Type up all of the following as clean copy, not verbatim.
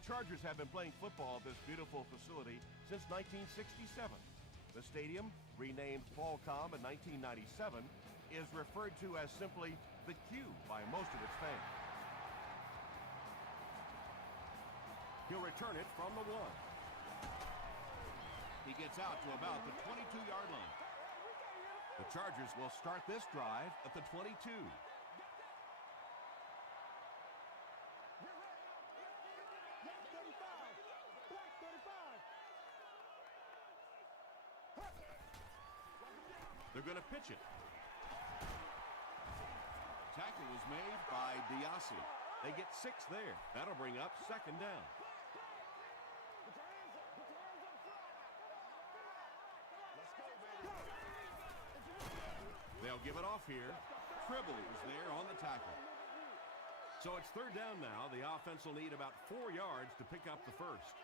The Chargers have been playing football at this beautiful facility since 1967. The stadium, renamed Qualcomm in 1997, is referred to as simply the Q by most of its fans. He'll return it from the 1. He gets out to about the 22-yard line. The Chargers will start this drive at the 22. They're going to pitch it. Tackle was made by Diassi. They get 6 there. That'll bring up 2nd down. They'll give it off here. Tribble was there on the tackle. So it's 3rd down now. The offense will need about 4 yards to pick up the first.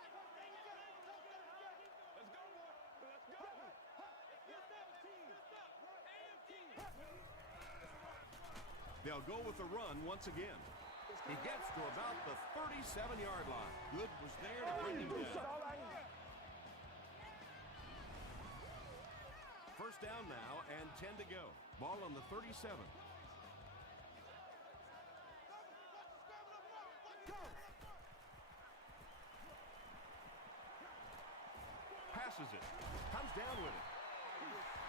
They'll go with the run once again. He gets to about the 37-yard line. Good was there to bring him down. 1st down now and 10 to go. Ball on the 37. Passes it. Comes down with it.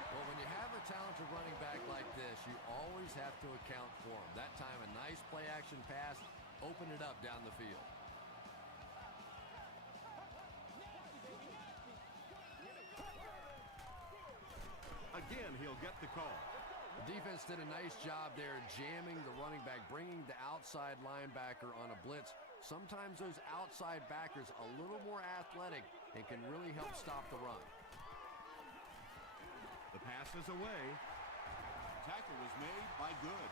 Well, when you have a talented running back like this, you always have to account for him. That time, a nice play-action pass opened it up down the field. Again, he'll get the call. The defense did a nice job there jamming the running back, bringing the outside linebacker on a blitz. Sometimes those outside backers a little more athletic and can really help stop the run. The pass is away. Tackle was made by Good.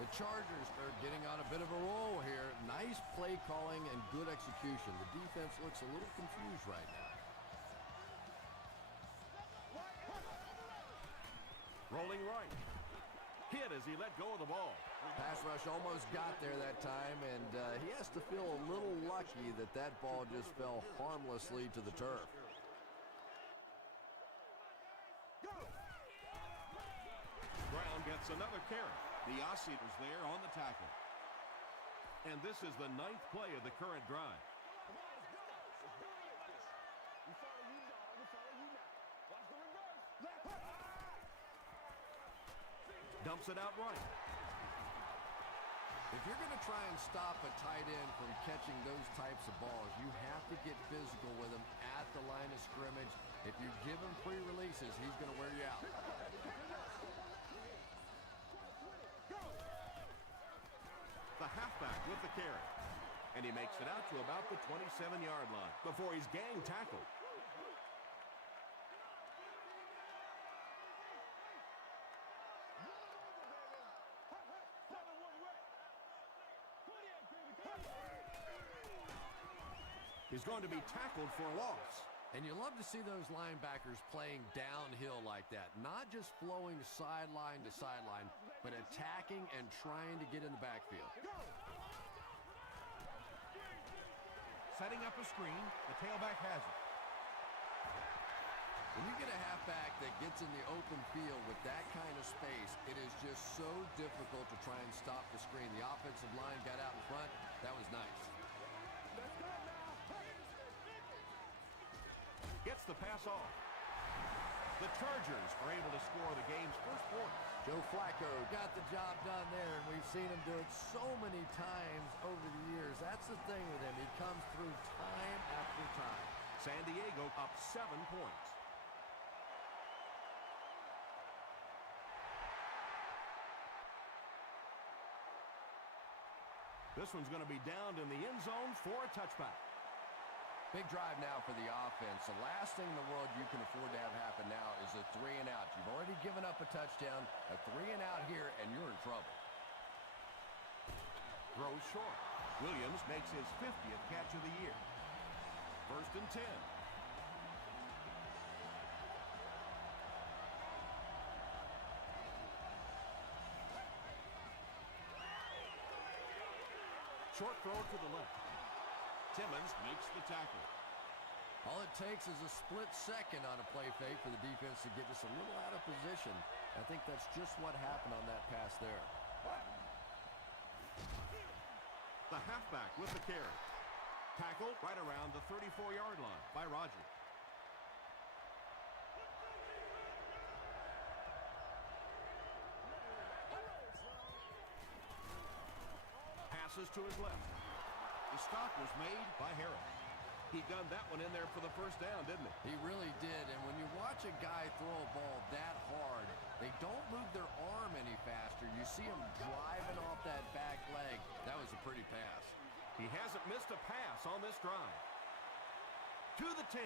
The Chargers are getting on a bit of a roll here. Nice play calling and good execution. The defense looks a little confused right now. Rolling right. Hit as he let go of the ball. Pass rush almost got there that time, and he has to feel a little lucky that that ball just fell harmlessly to the turf. Brown gets another carry. Diassi was there on the tackle. And this is the 9th play of the current drive. Dumps it out right. If you're going to try and stop a tight end from catching those types of balls, you have to get physical with him at the line of scrimmage. If you give him free releases, he's going to wear you out. The halfback with the carry. And he makes it out to about the 27-yard line before he's gang tackled. He's going to be tackled for a loss. And you love to see those linebackers playing downhill like that. Not just flowing sideline to sideline, but attacking and trying to get in the backfield. Setting up a screen. The tailback has it. When you get a halfback that gets in the open field with that kind of space, it is just so difficult to try and stop the screen. The offensive line got out in front. That was nice. Gets the pass off. The Chargers are able to score the game's first point. Joe Flacco got the job done there, and we've seen him do it so many times over the years. That's the thing with him. He comes through time after time. San Diego up 7 points. This one's going to be downed in the end zone for a touchback. Big drive now for the offense. The last thing in the world you can afford to have happen now is a 3-and-out. You've already given up a touchdown, a 3-and-out here, and you're in trouble. Throws short. Williams makes his 50th catch of the year. 1st and 10. Short throw to the left. Timmons makes the tackle. All it takes is a split second on a play fake for the defense to get just a little out of position. I think that's just what happened on that pass there. The halfback with the carry. Tackled right around the 34-yard line by Rogers. Passes to his left. The stop was made by Harris. He gunned that one in there for the first down, didn't he? He really did, and when you watch a guy throw a ball that hard, they don't move their arm any faster. You see him driving off that back leg. That was a pretty pass. He hasn't missed a pass on this drive. To the 10.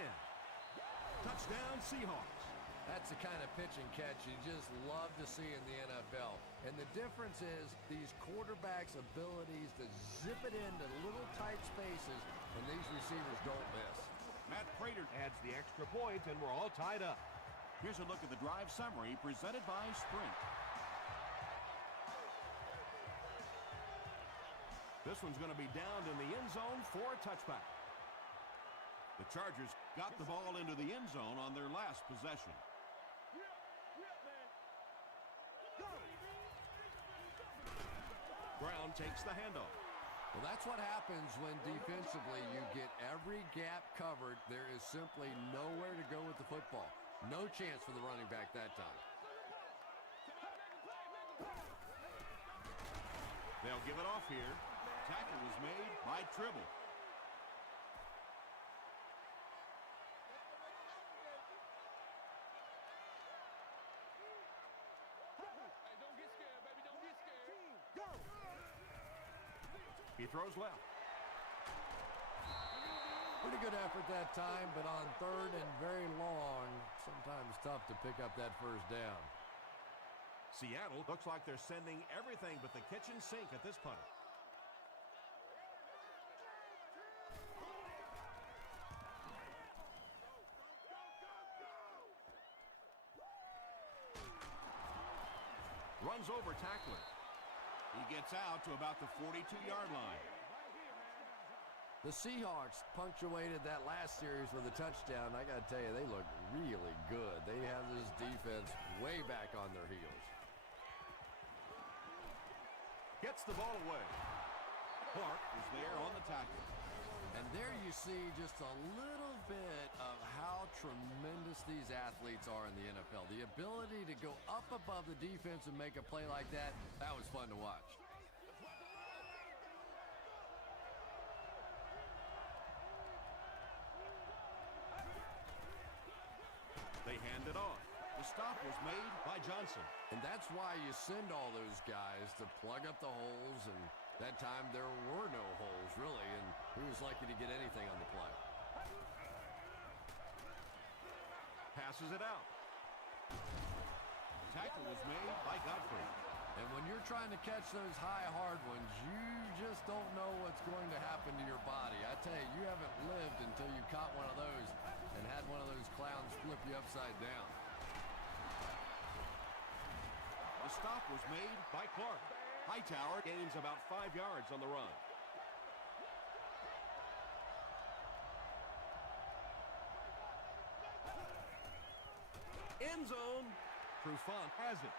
Touchdown, Seahawks. That's the kind of pitch and catch you just love to see in the NFL. And the difference is these quarterbacks' abilities to zip it into little tight spaces, and these receivers don't miss. Matt Prater Adds the extra point, and we're all tied up. Here's a look at the drive summary presented by Sprint. This one's going to be down in the end zone for a touchback. The Chargers got the ball into the end zone on their last possession. Brown takes the handoff. Well, that's what happens when defensively you get every gap covered. There is simply nowhere to go with the football. No chance for the running back that time. They'll give it off here. Tackle was made by Tribble. He throws left. Pretty good effort that time, but on third and very long, sometimes tough to pick up that first down. Seattle looks like they're sending everything but the kitchen sink at this punter. Runs over tackler. He gets out to about the 42-yard line. The Seahawks punctuated that last series with a touchdown. I got to tell you, they look really good. They have this defense way back on their heels. Gets the ball away. Clark is there on the tackle. And there you see just a little bit of how tremendous these athletes are in the NFL. The ability to go up above the defense and make a play like that, that was fun to watch. They hand it off. The stop was made by Johnson. And that's why you send all those guys to plug up the holes, and that time there were no holes, really, and he was lucky to get anything on the play. Passes it out. Tackle was made by Godfrey. And when you're trying to catch those high, hard ones, you just don't know what's going to happen to your body. I tell you, you haven't lived until you caught one of those and had one of those clowns flip you upside down. The stop was made by Clark. Hightower gains about 5 yards on the run. End zone. Trufant has it.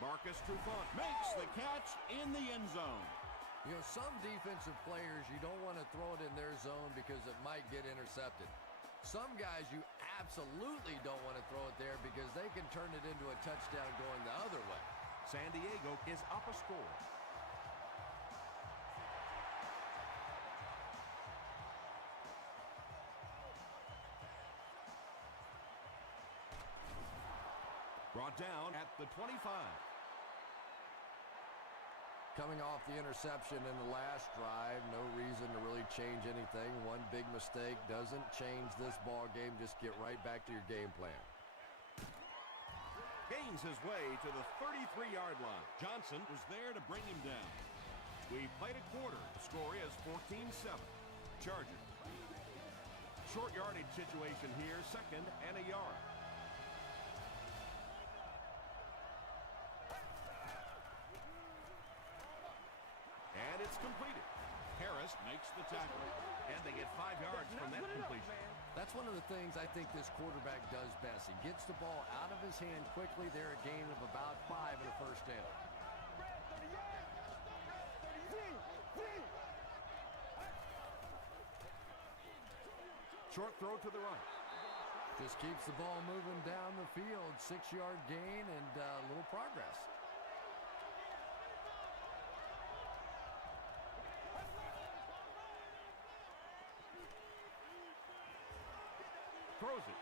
Marcus Trufant makes the catch in the end zone. You know, some defensive players, you don't want to throw it in their zone because it might get intercepted. Some guys, you absolutely don't want to throw it there because they can turn it into a touchdown going the other way. San Diego is up a score. Brought down at the 25. Coming off the interception in the last drive, no reason to really change anything. One big mistake doesn't change this ball game. Just get right back to your game plan. Gains his way to the 33-yard line. Johnson was there to bring him down. We played a quarter. The score is 14-7. Chargers. Short yardage situation here, 2nd and a yard. And it's completed. Harris makes the tackle. And they get 5 yards from that completion. That's one of the things I think this quarterback does best. He gets the ball out of his hand quickly. They're a gain of about 5 and a first down. Short throw to the right. Just keeps the ball moving down the field. 6-yard gain and a little progress. Throws it.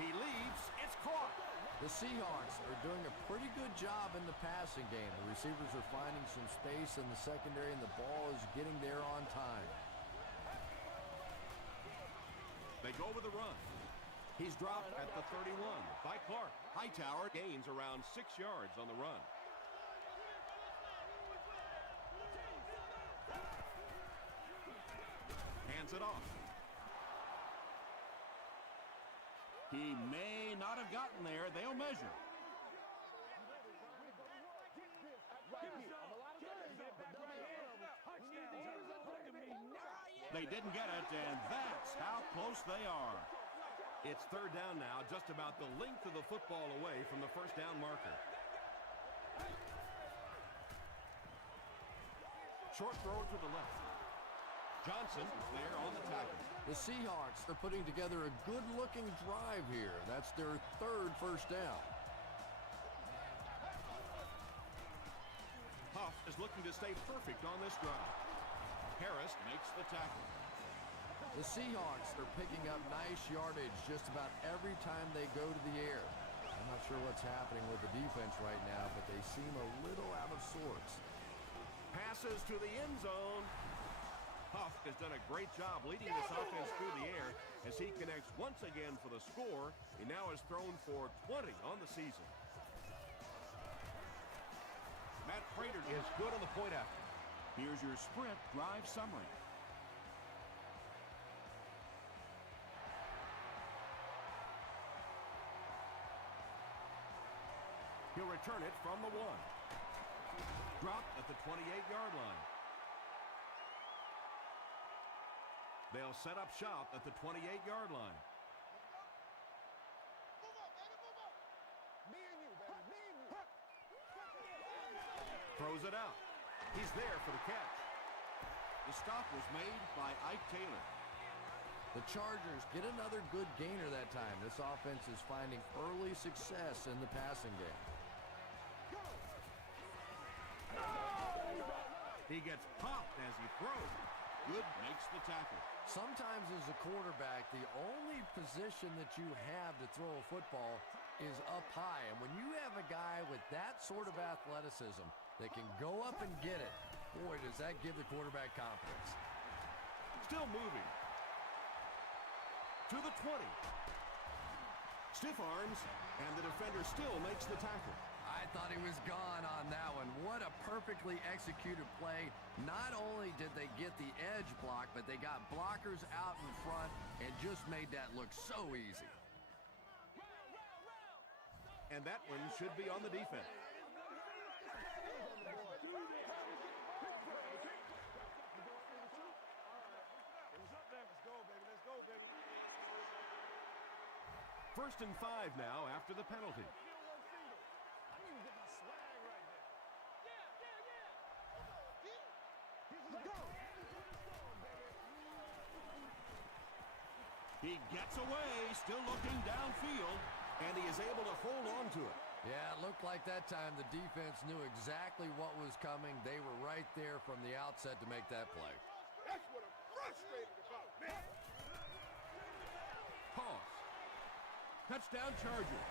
He leaves. It's caught. The Seahawks are doing a pretty good job in the passing game. The receivers are finding some space in the secondary, and the ball is getting there on time. They go with the run. He's dropped at the 31 by Clark. Hightower gains around 6 yards on the run. Hands it off. He may not have gotten there. They'll measure. They didn't get it, and that's how close they are. It's 3rd down now, just about the length of the football away from the first down marker. Short throw to the left. Johnson is there on the tackle. The Seahawks are putting together a good-looking drive here. That's their 3rd first down. Huff is looking to stay perfect on this drive. Harris makes the tackle. The Seahawks are picking up nice yardage just about every time they go to the air. I'm not sure what's happening with the defense right now, but they seem a little out of sorts. Passes to the end zone. Huff has done a great job leading this offense through the air as he connects once again for the score. He now has thrown for 20 on the season. Matt Prater is good on the point after. Here's your sprint drive summary. He'll return it from the 1. Dropped at the 28-yard line. They'll set up shop at the 28-yard line. Throws it out. He's there for the catch. The stop was made by Ike Taylor. The Chargers get another good gainer that time. This offense is finding early success in the passing game. He gets popped as he throws. Good makes the tackle. Sometimes as a quarterback, the only position that you have to throw a football is up high. And when you have a guy with that sort of athleticism that can go up and get it, boy, does that give the quarterback confidence. Still moving. To the 20. Stiff arms, and the defender still makes the tackle. I thought he was gone on that one. What a perfectly executed play. Not only did they get the edge block, but they got blockers out in front and just made that look so easy. And that one should be on the defense. First and 5 now after the penalty. He gets away, still looking downfield, and he is able to hold on to it. Yeah, it looked like that time the defense knew exactly what was coming. They were right there from the outset to make that play. That's what I'm frustrated about, man. Toss. Touchdown Chargers.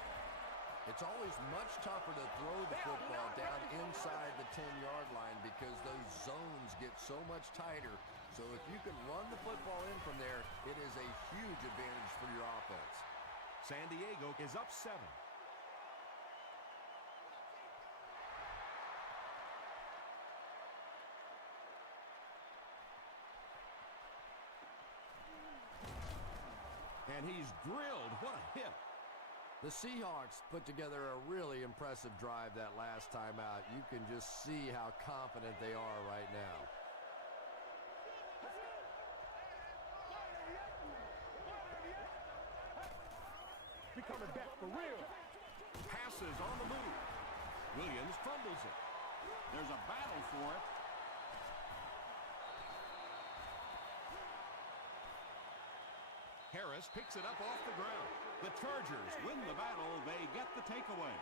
It's always much tougher to throw the football down inside the 10-yard line because those zones get so much tighter. So if you can run the football in from there, it is a huge advantage for your offense. San Diego is up 7. And he's drilled. What a hit. The Seahawks put together a really impressive drive that last time out. You can just see how confident they are right now. He coming back for real. Passes on the move. Williams fumbles it. There's a battle for it. Harris picks it up off the ground. The Chargers win the battle. They get the takeaway.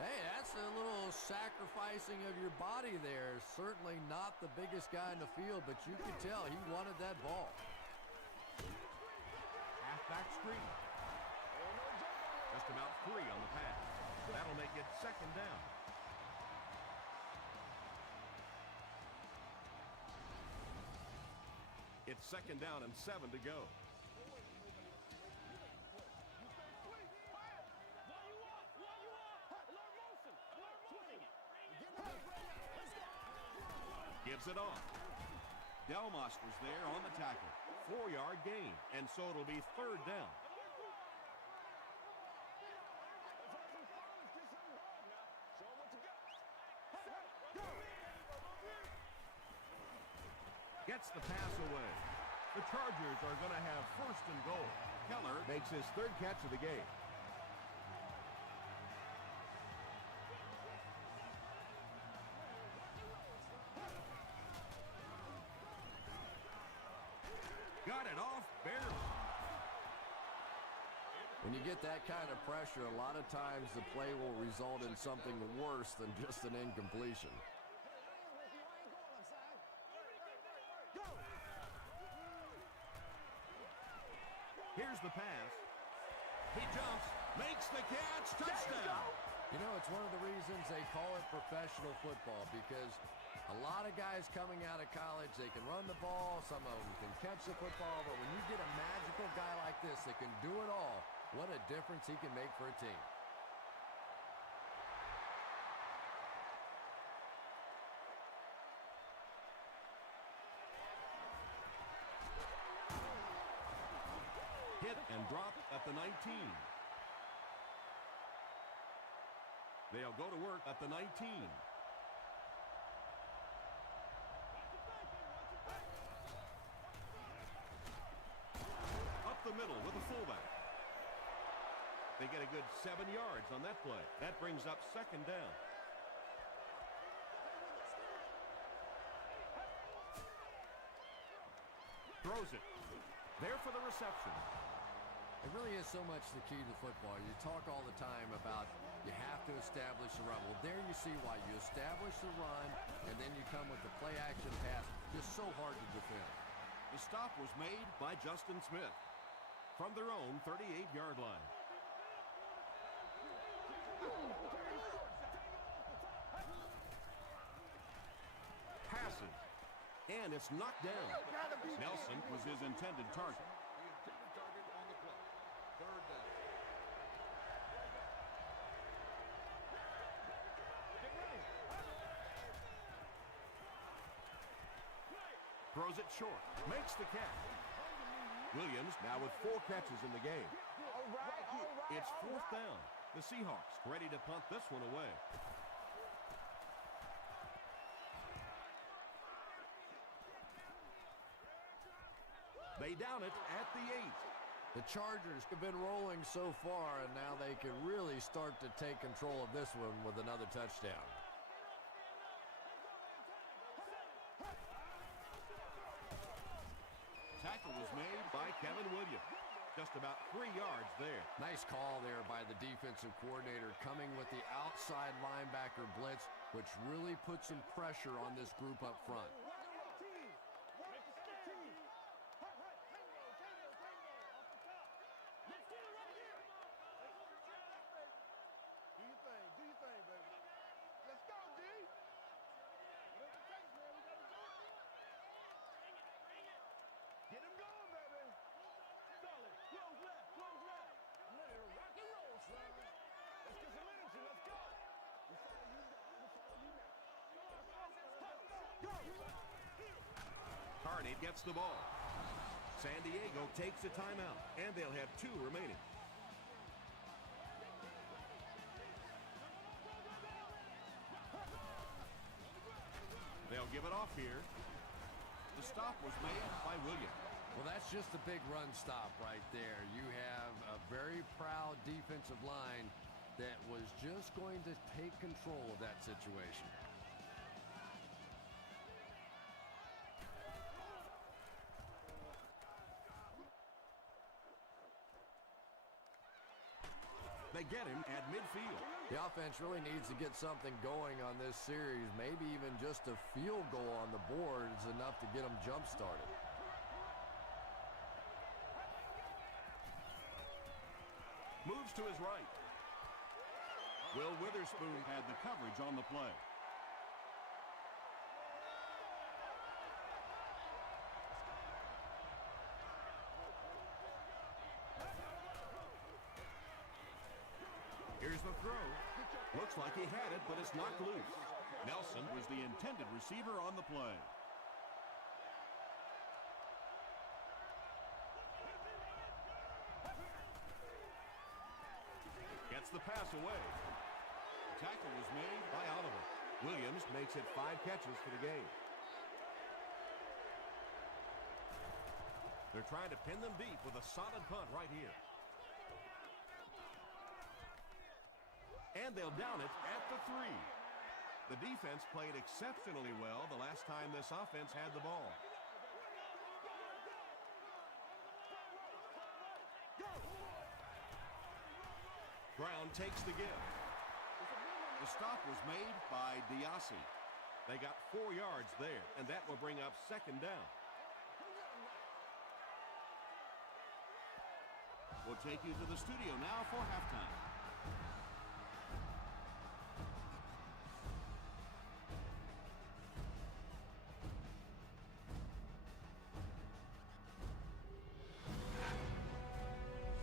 Hey, that's a little sacrificing of your body there. Certainly not the biggest guy in the field, but you can tell he wanted that ball. Halfback screen. Just about 3 on the pass. That'll make it second down. It's second down and 7 to go. Gives it off. Delmas was there on the tackle. 4-yard gain, and so it'll be third down. Gets the pass away. The Chargers are going to have first and goal. Keller makes his 3rd catch of the game. Got it off barely. When you get that kind of pressure, a lot of times the play will result in something worse than just an incompletion. Here's the pass. He jumps, makes the catch, touchdown. You know, it's one of the reasons they call it professional football, because a lot of guys coming out of college, they can run the ball, some of them can catch the football, but when you get a magical guy like this that can do it all, what a difference he can make for a team. Hit and drop at the 19. They'll go to work at the 19. Up the middle with a fullback. They get a good 7 yards on that play. That brings up second down. Throws it. There for the reception. It really is so much the key to football. You talk all the time about you have to establish the run. Well, there you see why. You establish the run, and then you come with the play-action pass. Just so hard to defend. The stop was made by Justin Smith from their own 38-yard line. Passes, and it's knocked down. Nelson was his intended target. Throws it short, makes the catch. Williams now with 4 catches in the game. It's 4th down. The Seahawks ready to punt this one away. They down it at the 8. The Chargers have been rolling so far, and now they can really start to take control of this one with another touchdown. Tackle was made by Kevin Williams. Just about 3 yards there. Nice call there by the defensive coordinator, coming with the outside linebacker blitz, which really puts some pressure on this group up front. Carney gets the ball. San Diego takes a timeout, and they'll have 2 remaining. They'll give it off here. The stop was made by Williams. Well, that's just a big run stop right there. You have a very proud defensive line that was just going to take control of that situation. They get him at midfield. The offense really needs to get something going on this series. Maybe even just a field goal on the board is enough to get them jump-started. Moves to his right. Will Witherspoon had the coverage on the play. Here's the throw. Looks like he had it, but it's knocked loose. Nelson was the intended receiver on the play. Gets the pass away. Tackle was made by Oliver. Williams makes it 5 catches for the game. They're trying to pin them deep with a solid punt right here. And they'll down it at the 3. The defense played exceptionally well the last time this offense had the ball. Brown takes the give. The stop was made by Diassi. They got 4 yards there, and that will bring up 2nd down. We'll take you to the studio now for halftime.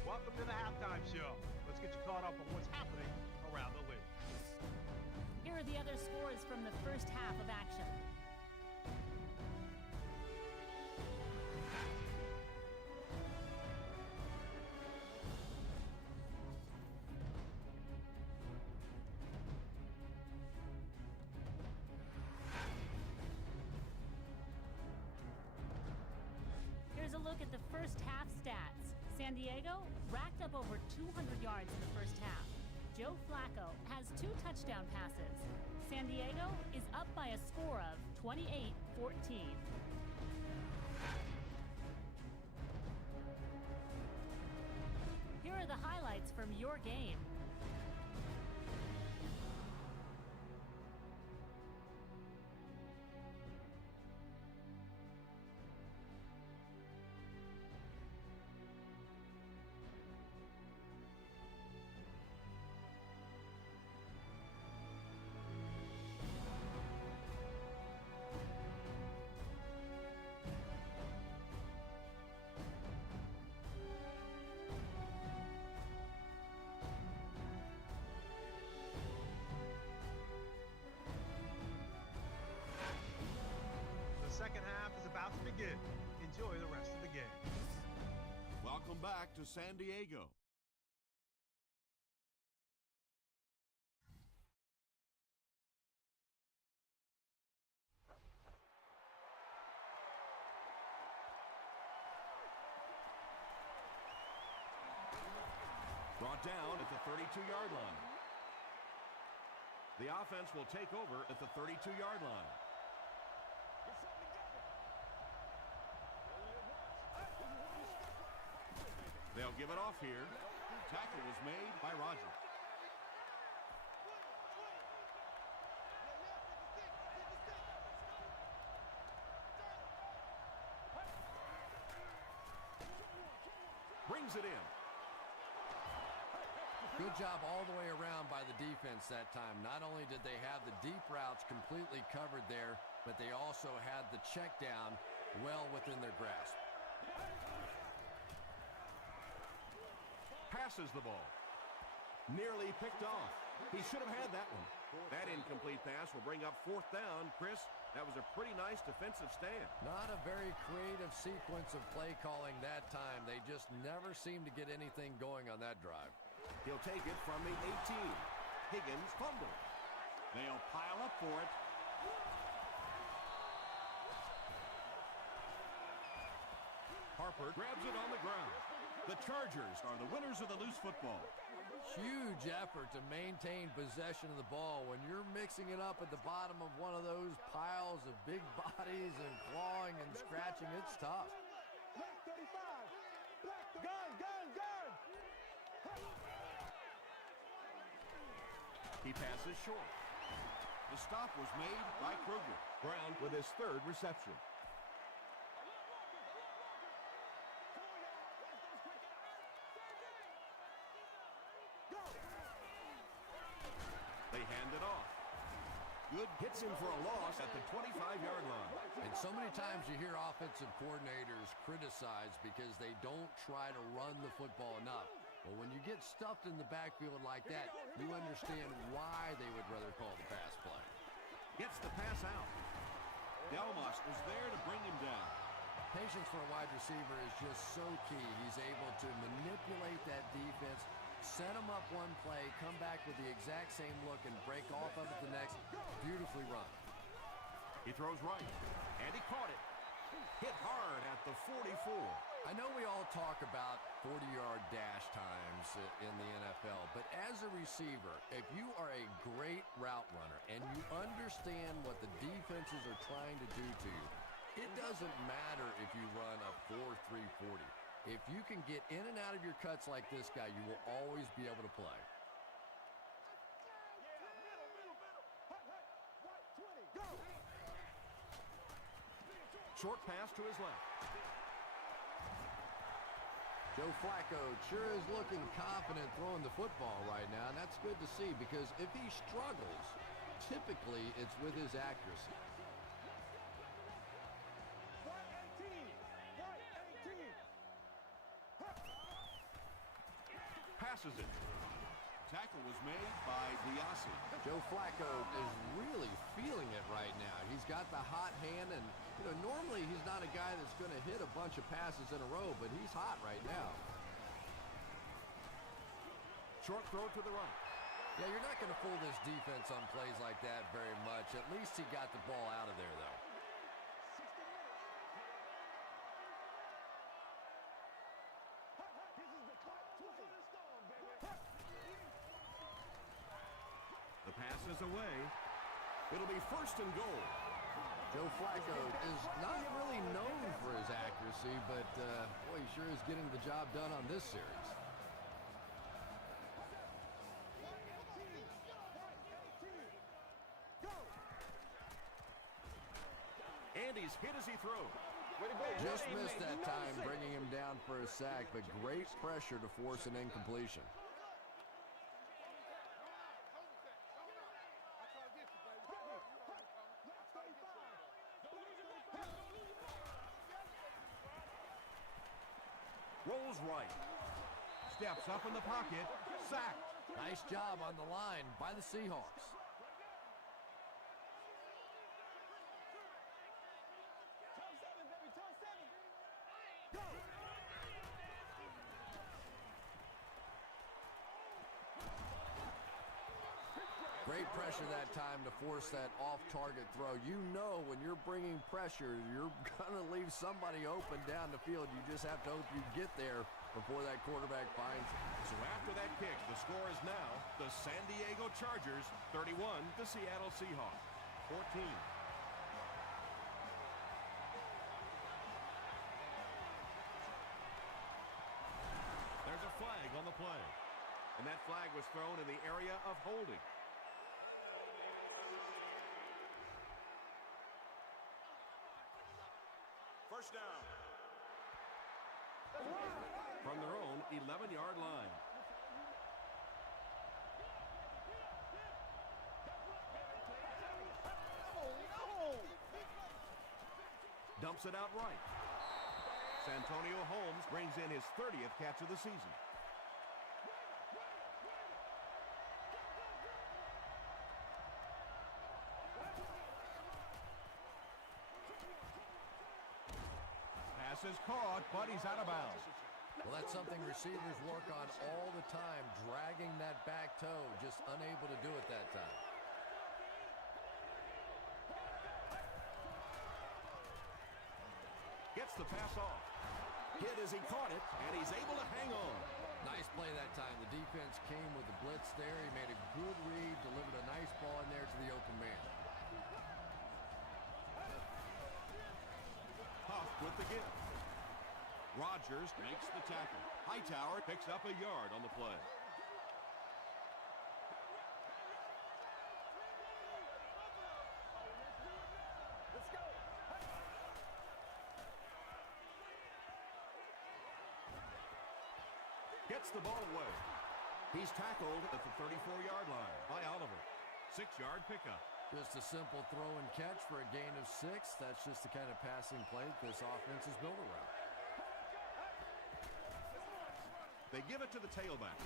Welcome to the halftime show. Let's get you caught up on what's happening around the league. Here are the other scores from the first half of action. Here's a look at the first half stats. San Diego racked up over 200 yards in the first half. Joe Flacco has 2 touchdown passes. San Diego is up by a score of 28-14. Here are the highlights from your game. The second half is about to begin. Enjoy the rest of the game. Welcome back to San Diego. Brought down at the 32-yard line. The offense will take over at the 32-yard line. They'll give it off here. Tackle was made by Rogers. Brings it in. Good job all the way around by the defense that time. Not only did they have the deep routes completely covered there, but they also had the check down well within their grasp. Passes the ball. Nearly picked off. He should have had that one. That incomplete pass will bring up 4th down. Chris, That was a pretty nice defensive stand. Not a very creative sequence of play calling that time. They just never seem to get anything going on that drive. He'll take it from the 18. Higgins fumbles. They'll pile up for it. Harper grabs it on the ground. The Chargers are the winners of the loose football. Huge effort to maintain possession of the ball. When you're mixing it up at the bottom of one of those piles of big bodies and clawing and scratching, it's tough. He passes short. The stop was made by Kruger. Brown with his third reception. They hand it off. Good hits him for a loss at the 25-yard line. And so many times you hear offensive coordinators criticized because they don't try to run the football enough. Well, when you get stuffed in the backfield like that, you understand why they would rather call the pass play. Gets the pass out. Delmas was there to bring him down. Patience for a wide receiver is just so key. He's able to manipulate that defense, set him up one play, come back with the exact same look, and break off of it the next. Beautifully run. He throws right, and he caught it. Hit hard at the 44. I know we all talk about 40-yard dash times in the NFL, but as a receiver, if you are a great route runner and you understand what the defenses are trying to do to you, it doesn't matter if you run a 4.3 40. If you can get in and out of your cuts like this guy, you will always be able to play. Short pass to his left. Joe Flacco sure is looking confident throwing the football right now, and that's good to see because if he struggles, typically it's with his accuracy. Passes it. Tackle was made by Diassi. Joe Flacco is really feeling it right now. He's got the hot hand, and normally he's not a guy that's going to hit a bunch of passes in a row, but he's hot right now. Short throw to the right. Yeah, you're not going to fool this defense on plays like that very much. At least he got the ball out of there, though. The pass is away. It'll be first and goal. Joe Flacco is not really known for his accuracy, but boy, he sure is getting the job done on this series. And he's hit as he throws. Just missed that time, bringing him down for a sack, but great pressure to force an incompletion. Rolls right. Steps up in the pocket. Sacked. Nice job on the line by the Seahawks. Great pressure that time to force that off-target throw. You know when you're bringing pressure, you're going to leave somebody open down the field. You just have to hope you get there before that quarterback finds it. So after that kick, the score is now the San Diego Chargers 31, the Seattle Seahawks 14. There's a flag on the play. And that flag was thrown in the area of holding. First down. From their own 11-yard line. Dumps it out right. Santonio Holmes brings in his 30th catch of the season. is caught, but he's out of bounds. Well, that's something receivers work on all the time, dragging that back toe, just unable to do it that time. Gets the pass off. Hit as he caught it, and he's able to hang on. Nice play that time. The defense came with the blitz there. He made a good read, delivered a nice ball in there to the open man. Huff with the give. Rodgers makes the tackle. Hightower picks up a yard on the play. Gets the ball away. He's tackled at the 34-yard line by Oliver. 6-yard pickup. Just a simple throw and catch for a gain of 6. That's just the kind of passing play that this offense is built around. They give it to the tailback.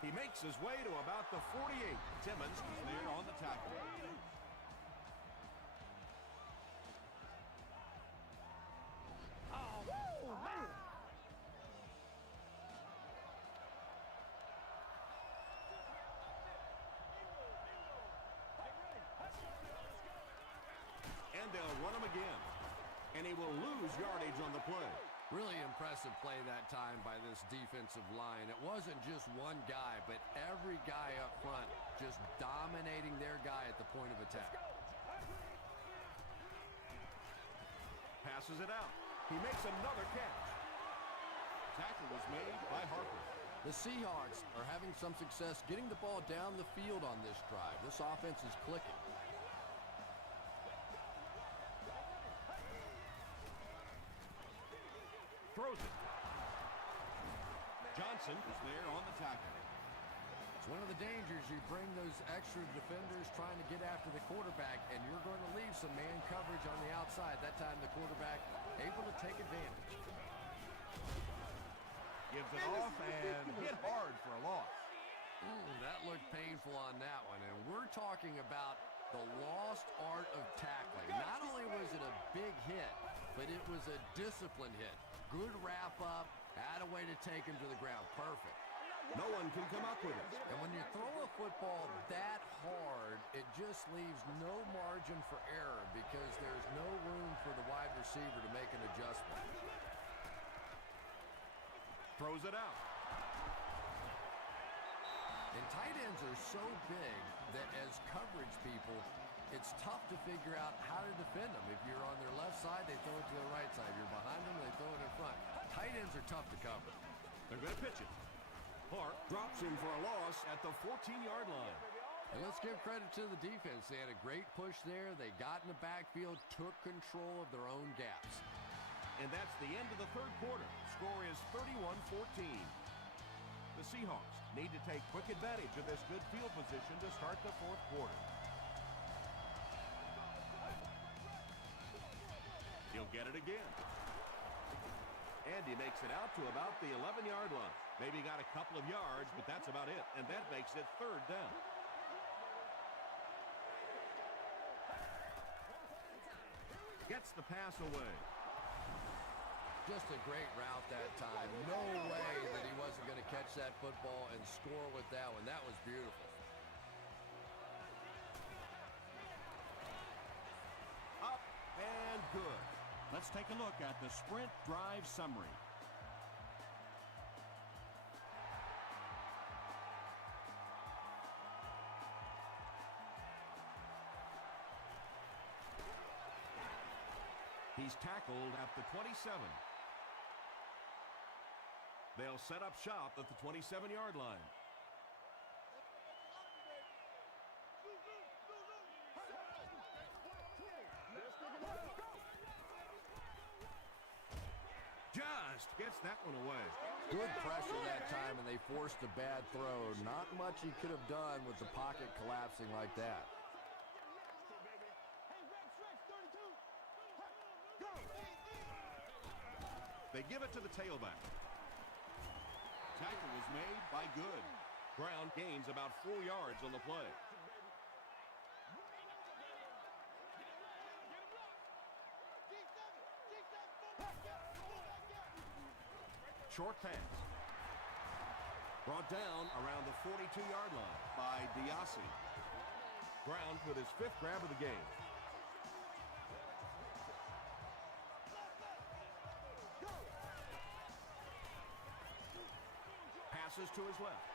He makes his way to about the 48. Timmons is there on the tackle. And they'll run him again. And he will lose yardage on the play. Really impressive play that time by this defensive line. It wasn't just one guy, but every guy up front just dominating their guy at the point of attack. Passes it out. He makes another catch. Tackle was made by Harper. The Seahawks are having some success getting the ball down the field on this drive. This offense is clicking. Throws it. Johnson is there on the tackle. It's one of the dangers. You bring those extra defenders trying to get after the quarterback, and you're going to leave some man coverage on the outside. That time the quarterback able to take advantage. Gives it off and hit hard for a loss. That looked painful on that one. And we're talking about the lost art of tackling. Not only was it a big hit, but it was a disciplined hit. Good wrap up, had a way to take him to the ground. Perfect. No one can come up with it. And when you throw a football that hard, it just leaves no margin for error because there's no room for the wide receiver to make an adjustment. Throws it out. And tight ends are so big that as coverage people, it's tough to figure out how to defend them. If you're on their left side, they throw it to their right side. If you're behind them, they throw it in front. Tight ends are tough to cover. They're going to pitch it. Clark drops him for a loss at the 14-yard line. And let's give credit to the defense. They had a great push there. They got in the backfield, took control of their own gaps. And that's the end of the third quarter. Score is 31-14. The Seahawks need to take quick advantage of this good field position to start the fourth quarter. He'll get it again. And he makes it out to about the 11-yard line. Maybe got a couple of yards, but that's about it. And that makes it third down. Gets the pass away. Just a great route that time. No way that he wasn't going to catch that football and score with that one. That was beautiful. Up and good. Let's take a look at the sprint drive summary. He's tackled at the 27. They'll set up shop at the 27-yard line. Just gets that one away. Good pressure that time, and they forced a bad throw. Not much he could have done with the pocket collapsing like that. They give it to the tailback. Tackle was made by Good. Brown gains about 4 yards on the play. Short pass. Brought down around the 42-yard line by Diassi. Brown with his 5th grab of the game. Passes to his left.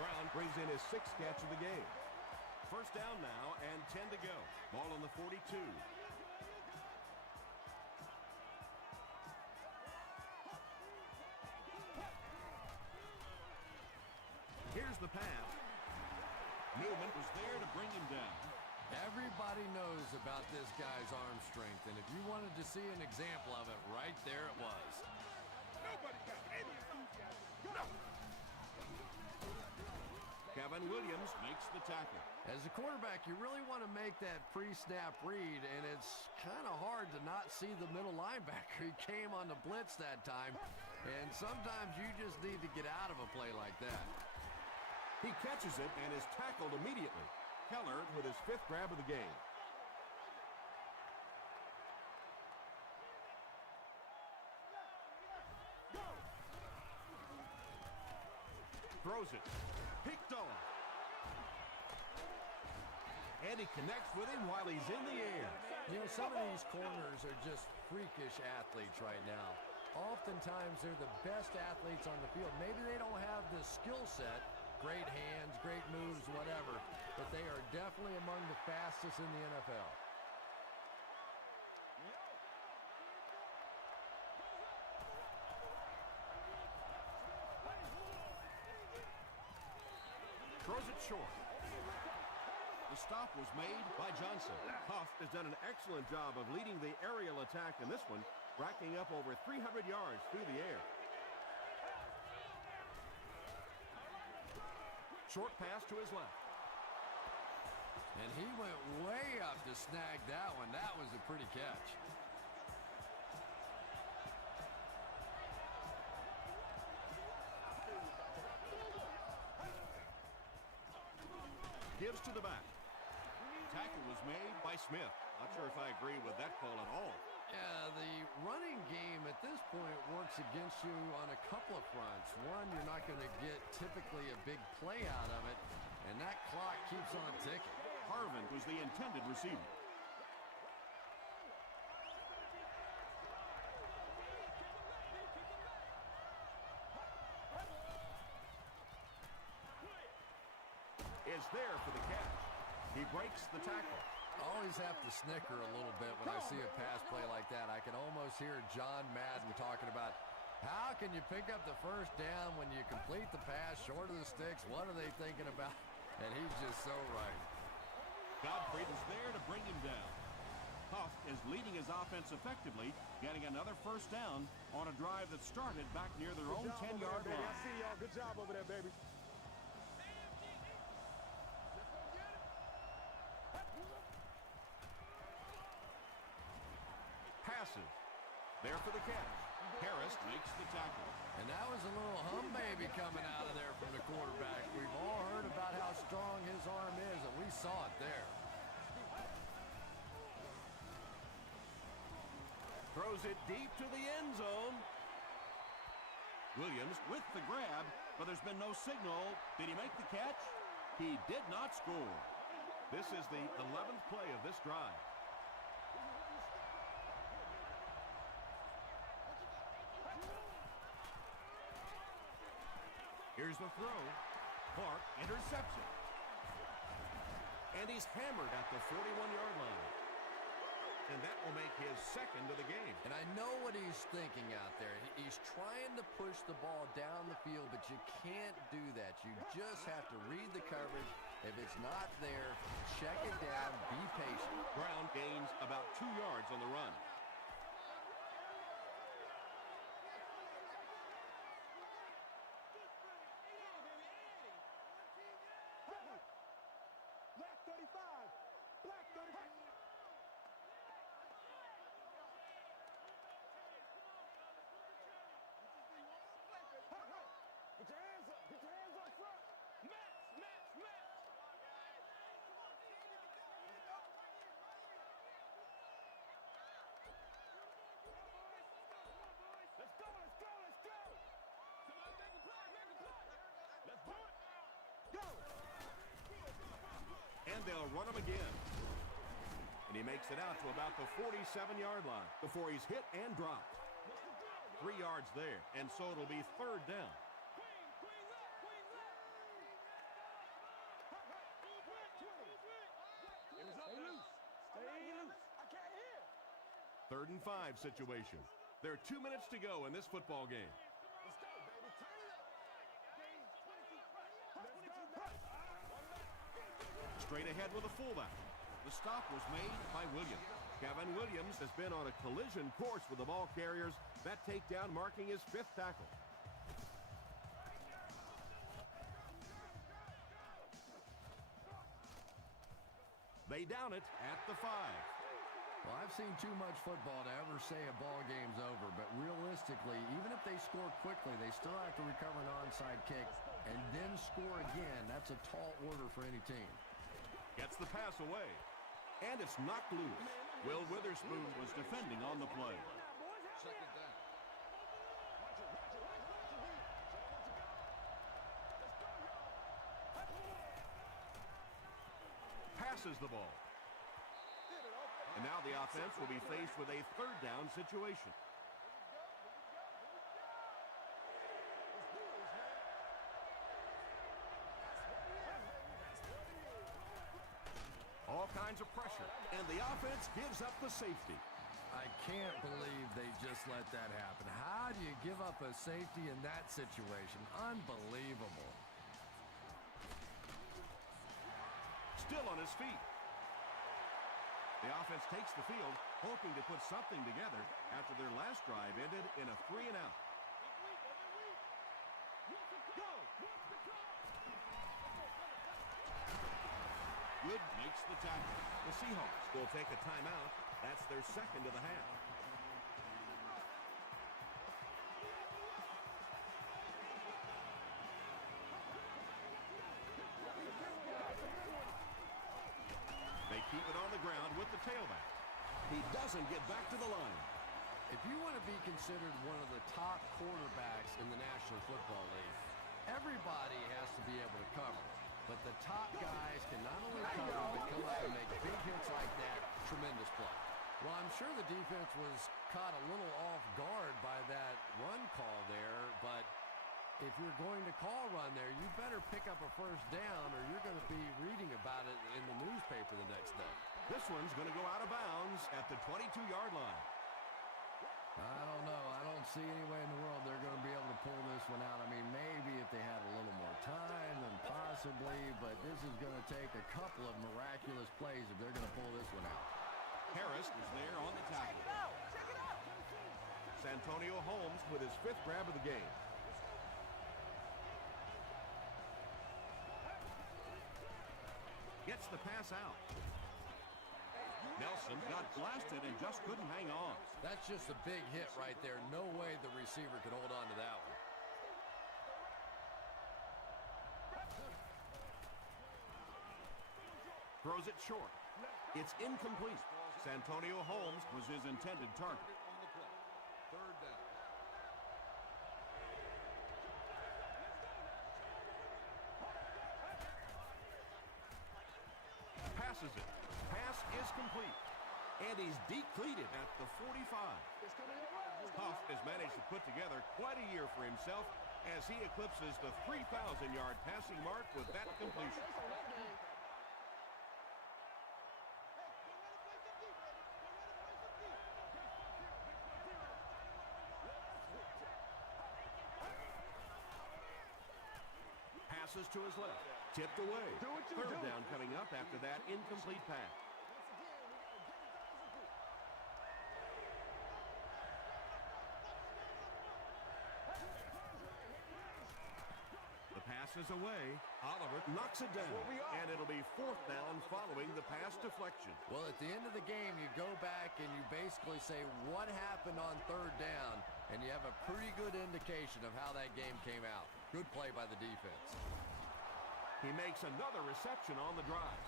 Brown brings in his 6th catch of the game. First down now and 10 to go. Ball on the 42. Here's the pass. Newman was there to bring him down. Everybody knows about this guy's arm strength, and if you wanted to see an example of it, right there it was. Nobody got any enthusiasm. Kevin Williams makes the tackle. As a quarterback, you really want to make that pre-snap read, and it's kind of hard to not see the middle linebacker. He came on the blitz that time, and sometimes you just need to get out of a play like that. He catches it and is tackled immediately. Keller with his 5th grab of the game. Throws it. Picked on. And he connects with him while he's in the air. You know, some of these corners are just freakish athletes right now. Oftentimes, they're the best athletes on the field. Maybe they don't have the skill set, great hands, great moves, whatever, but they are definitely among the fastest in the NFL. Throws it short. The stop was made by Johnson. Huff has done an excellent job of leading the aerial attack in this one, racking up over 300 yards through the air. Short pass to his left. And he went way up to snag that one. That was a pretty catch. Gives to the back. Tackle was made by Smith. Not sure if I agree with that call at all. Yeah, the running game at this point works against you on a couple of fronts. One, you're not going to get typically a big play out of it, and that clock keeps on ticking. Harvin was the intended receiver. Is there for the catch. He breaks the tackle. Always have to snicker a little bit when I see a pass play like that. I can almost hear John Madden talking about how can you pick up the first down when you complete the pass short of the sticks? What are they thinking about? And he's just so right. Godfrey is there to bring him down. Huff is leading his offense effectively, getting another first down on a drive that started back near their own 10-yard line. I see y'all. Good job over there, baby. Passes. There for the catch. Harris makes the tackle. And that was a little hum baby coming out of there from the quarterback. We've all heard about how strong his arm is, and we saw it there. Throws it deep to the end zone. Williams with the grab, but there's been no signal. Did he make the catch? He did not score. This is the 11th play of this drive. Here's the throw. Clark intercepts it. And he's hammered at the 41-yard line. And that will make his 2nd of the game. And I know what he's thinking out there. He's trying to push the ball down the field, but you can't do that. You just have to read the coverage. If it's not there, check it down, be patient. Brown gains about 2 yards on the run. Black 35. Black 35. Get your hands up. Get your hands up front. Match, match, match. And they'll run him again. And he makes it out to about the 47-yard line before he's hit and dropped. 3 yards there, and so it'll be third down. Third and 5 situation. There are 2 minutes to go in this football game. Straight ahead with a fullback. The stop was made by Williams. Kevin Williams has been on a collision course with the ball carriers. That takedown marking his 5th tackle. They down it at the 5. Well, I've seen too much football to ever say a ball game's over, but realistically, even if they score quickly, they still have to recover an onside kick and then score again. That's a tall order for any team. Gets the pass away, and it's knocked loose. Will Witherspoon was defending on the play. Second down. Passes the ball. And now the offense will be faced with a third down situation. All kinds of pressure, and the offense gives up the safety. I can't believe they just let that happen. How do you give up a safety in that situation? Unbelievable. Still on his feet. The offense takes the field, hoping to put something together after their last drive ended in a 3-and-out. Wood makes the tackle. The Seahawks will take a timeout. That's their second of the half. They keep it on the ground with the tailback. He doesn't get back to the line. If you want to be considered one of the top quarterbacks in the National Football League, everybody has to be able to cover. But the top guys can not only cover, but come up and make big hits like that. Tremendous play. Well, I'm sure the defense was caught a little off guard by that run call there, but if you're going to call run there, you better pick up a first down or you're going to be reading about it in the newspaper the next day. This one's going to go out of bounds at the 22-yard line. I don't know. I don't see any way in the world they're going to be able to pull this one out. I mean, maybe if they had a little more time, then possibly, but this is going to take a couple of miraculous plays if they're going to pull this one out. Harris is there on the tackle. Check it out. Santonio Holmes with his 5th grab of the game. Gets the pass out. Nelson got blasted and just couldn't hang on. That's just a big hit right there. No way the receiver could hold on to that one. Throws it short. It's incomplete. Santonio Holmes was his intended target. On the play. Third down. Passes it. Pass is complete. And he's depleted at the 45. Huff has managed to put together quite a year for himself as he eclipses the 3,000-yard passing mark with that completion. Passes to his left. Tipped away. Third down coming up after that incomplete pass. The pass is away. Oliver knocks it down. And it'll be 4th down following the pass deflection. Well, at the end of the game, you go back and you basically say what happened on third down, and you have a pretty good indication of how that game came out. Good play by the defense. He makes another reception on the drive.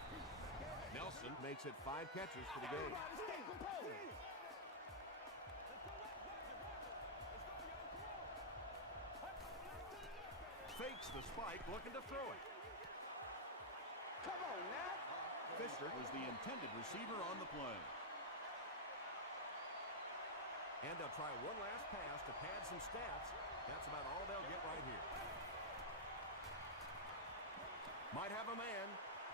Nelson makes it 5 catches for the game. Fakes the spike, looking to throw it. Come on, Nat. Fisher was the intended receiver on the play. And they'll try one last pass to pad some stats. That's about all they'll get right here. Might have a man.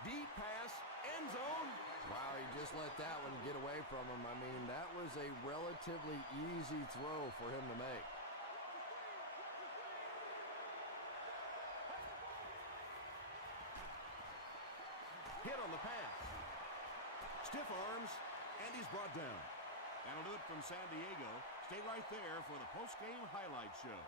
Deep pass, end zone. Wow, he just let that one get away from him. I mean, that was a relatively easy throw for him to make. Hit on the pass. Stiff arms, and he's brought down. That'll do it from San Diego. Stay right there for the post-game highlight show.